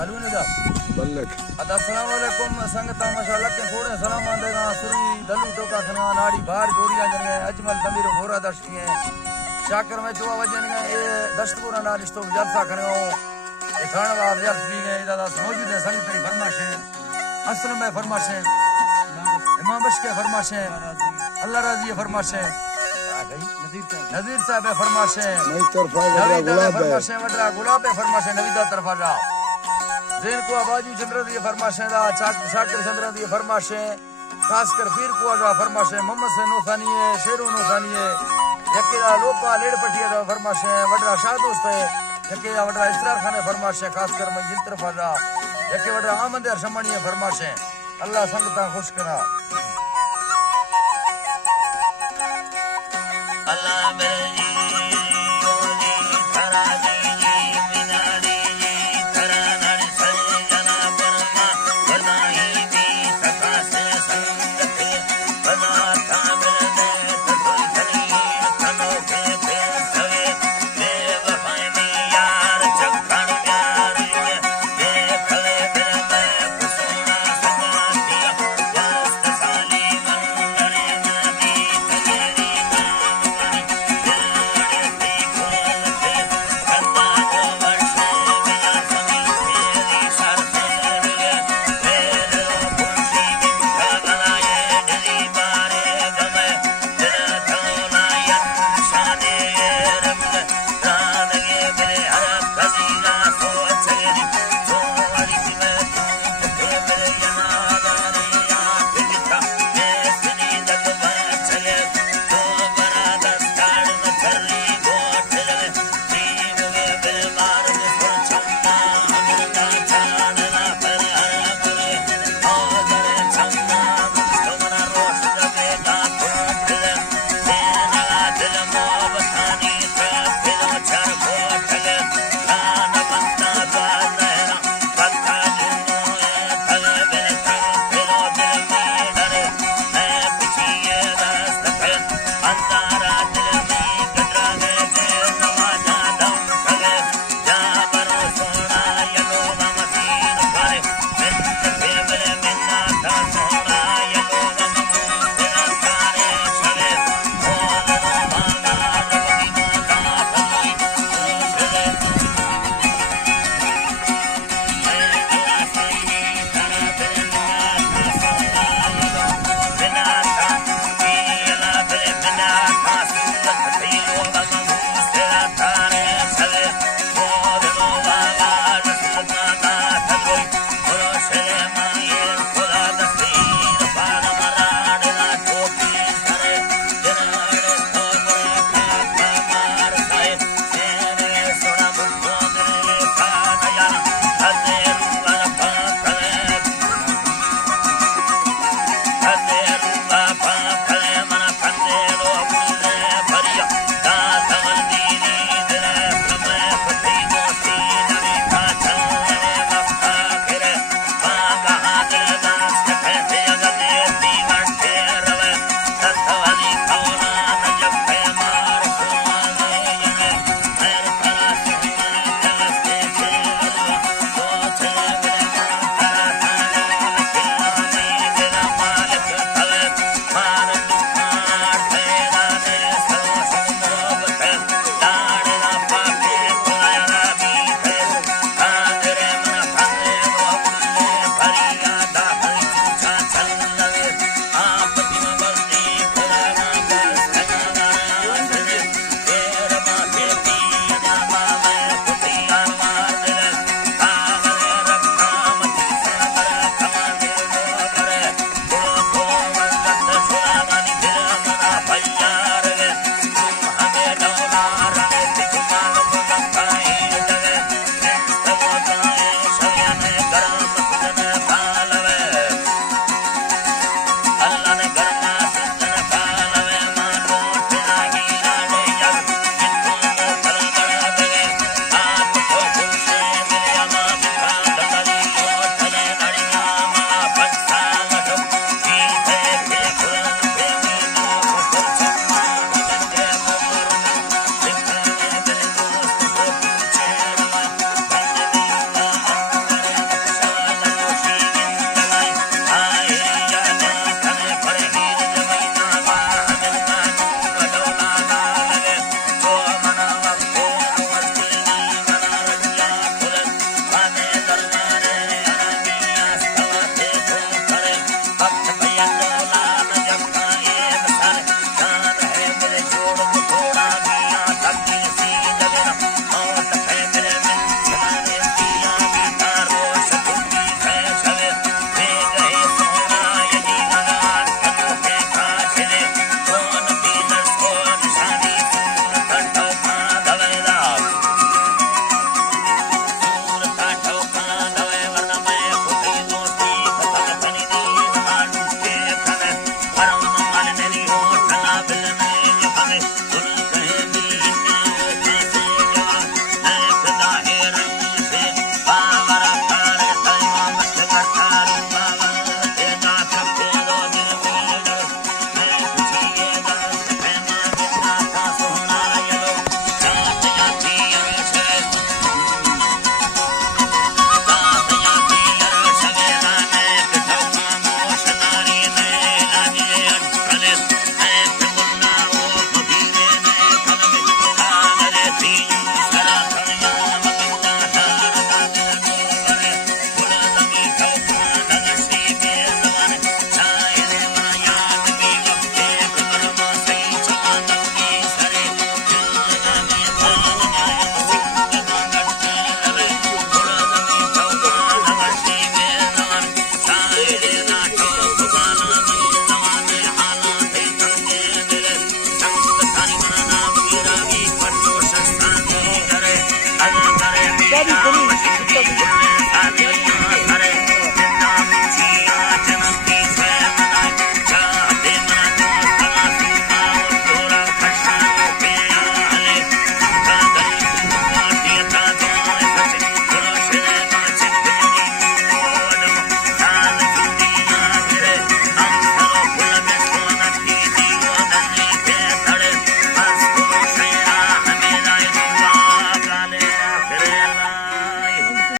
चालू नहीं जा बल्लक अस्सलाम वालेकुम संगत माशाल्लाह के थोड़े सलाम आंदेगा सुरी दलू टोका खना नाड़ी बाहर जोड़ियां जने अजमल तमीरो घोरा दर्शी है शाकर में चुआ वजन गए ये दस्तगुरा ना रिश्तो जलसा करेगा ये खाने वाला जल्स भी गए दादा मौजूद है संगत की फरमाइशें असल में फरमाइशें इमाम बश के फरमाइशें अल्लाह राजी फरमाइशें नज़ीर साहब फरमाइशें मैं तरफा वडरा गुलाब है फरमाइशें वडरा गुलाब है फरमाइशें नवीदा तरफा जा ज़ेन को आबाजू चंद्र दी फरमाइशें दा शाकिर चंद्र दी फरमाइशें खासकर पीर को जा फरमाइशें मोहम्मद से नौसानी है शेरो नौसानी है यकेला लोपा लेड़ पटिया दा फरमाइशें वडरा शाह दोस्त है यकेला वडरा इसरार खाने फरमाइशें खासकर मैं जिन तरफा जा यके वडरा आमद शमणी है फरमाइशें अल्लाह संगता खुश करा Allah